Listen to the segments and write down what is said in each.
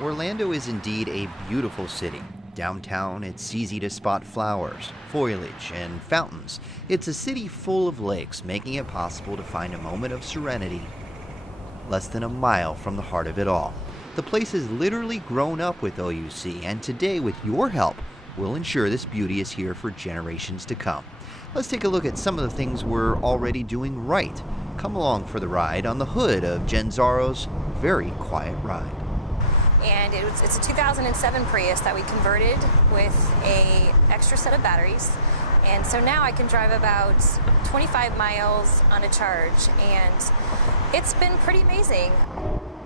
Orlando is indeed a beautiful city. Downtown, it's easy to spot flowers, foliage, and fountains. It's a city full of lakes, making it possible to find a moment of serenity less than a mile from the heart of it all. The place has literally grown up with OUC, and today, with your help, we'll ensure this beauty is here for generations to come. Let's take a look at some of the things we're already doing right. Come along for the ride on the hood of Genzaro's very quiet ride. And it's a 2007 Prius that we converted with an extra set of batteries. And so now I can drive about 25 miles on a charge, and it's been pretty amazing.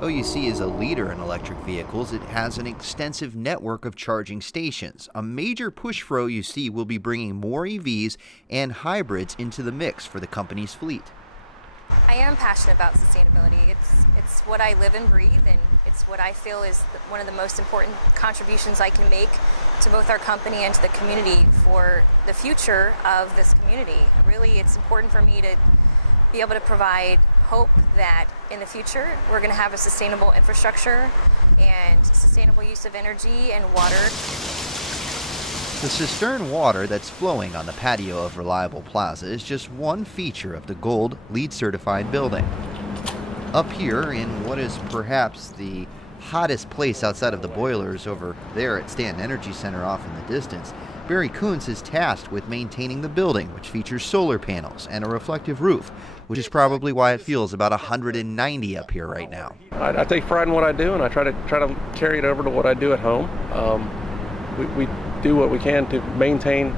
OUC is a leader in electric vehicles. It has an extensive network of charging stations. A major push for OUC will be bringing more EVs and hybrids into the mix for the company's fleet. I am passionate about sustainability. It's what I live and breathe, and it's what I feel is one of the most important contributions I can make to both our company and to the community for the future of this community. Really, it's important for me to be able to provide hope that in the future we're going to have a sustainable infrastructure and sustainable use of energy and water. The cistern water that's flowing on the patio of Reliable Plaza is just one feature of the Gold LEED certified building. Up here in what is perhaps the hottest place outside of the boilers over there at Stanton Energy Center off in the distance, Barry Coons is tasked with maintaining the building, which features solar panels and a reflective roof, which is probably why it feels about 190 up here right now. I take pride in what I do, and I try to carry it over to what I do at home. We do what we can to maintain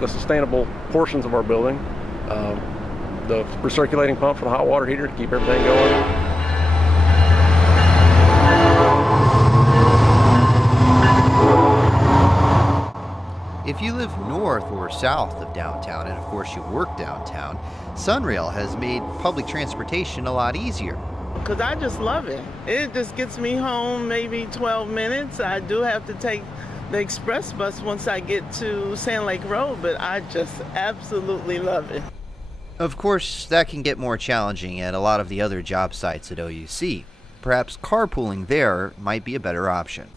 the sustainable portions of our building. The recirculating pump for the hot water heater to keep everything going. If you live north or south of downtown, and of course you work downtown, Sunrail has made public transportation a lot easier. Because I just love it. It just gets me home maybe 12 minutes. I do have to take the express bus once I get to Sand Lake Road, but I just absolutely love it. Of course, that can get more challenging at a lot of the other job sites at OUC. Perhaps carpooling there might be a better option.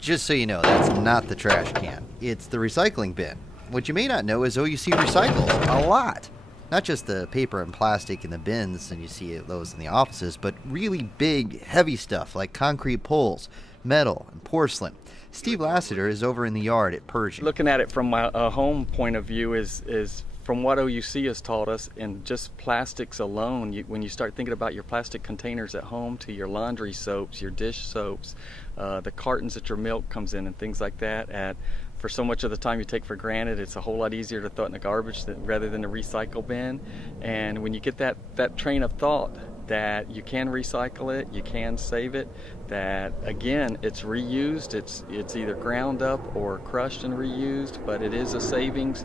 Just so you know, that's not the trash can. It's the recycling bin. What you may not know is OUC recycles a lot. Not just the paper and plastic in the bins, and you see those in the offices, but really big, heavy stuff like concrete poles, metal, and porcelain. Steve Lassiter is over in the yard at Pershing. Looking at it from a home point of view is from what OUC has taught us, and just plastics alone, when you start thinking about your plastic containers at home, to your laundry soaps, your dish soaps, the cartons that your milk comes in and things like that, for so much of the time you take for granted, it's a whole lot easier to throw it in the garbage rather than a recycle bin. And when you get that train of thought that you can recycle it, you can save it, that again, it's reused, it's either ground up or crushed and reused, but it is a savings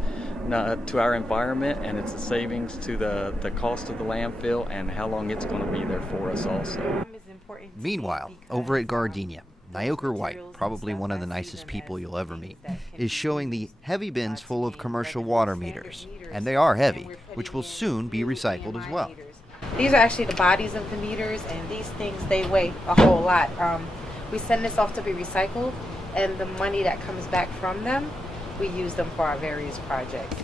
to our environment, and it's a savings to the cost of the landfill and how long it's going to be there for us also. Meanwhile, over at Gardenia, Nyoker White, probably one of the nicest people you'll ever meet, is showing the heavy bins full of commercial water meters. And they are heavy, which will soon be recycled as well. These are actually the bodies of the meters, and these things, they weigh a whole lot. We send this off to be recycled, and the money that comes back from them, we use them for our various projects.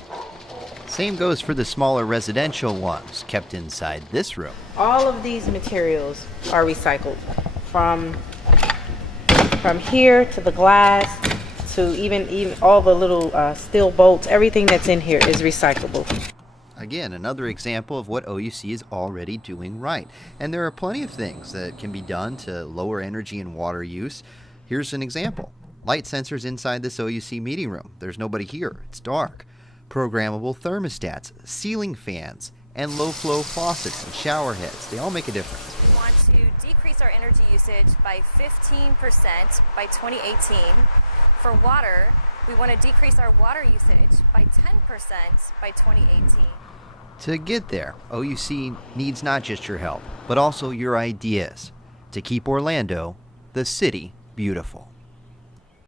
Same goes for the smaller residential ones kept inside this room. All of these materials are recycled, from here to the glass to even all the little steel bolts. Everything that's in here is recyclable. Again, another example of what OUC is already doing right. And there are plenty of things that can be done to lower energy and water use. Here's an example. Light sensors inside this OUC meeting room. There's nobody here. It's dark. Programmable thermostats, ceiling fans, and low-flow faucets and shower heads. They all make a difference. We want to decrease our energy usage by 15% by 2018. For water, we want to decrease our water usage by 10% by 2018. To get there, OUC needs not just your help, but also your ideas to keep Orlando, the city, beautiful.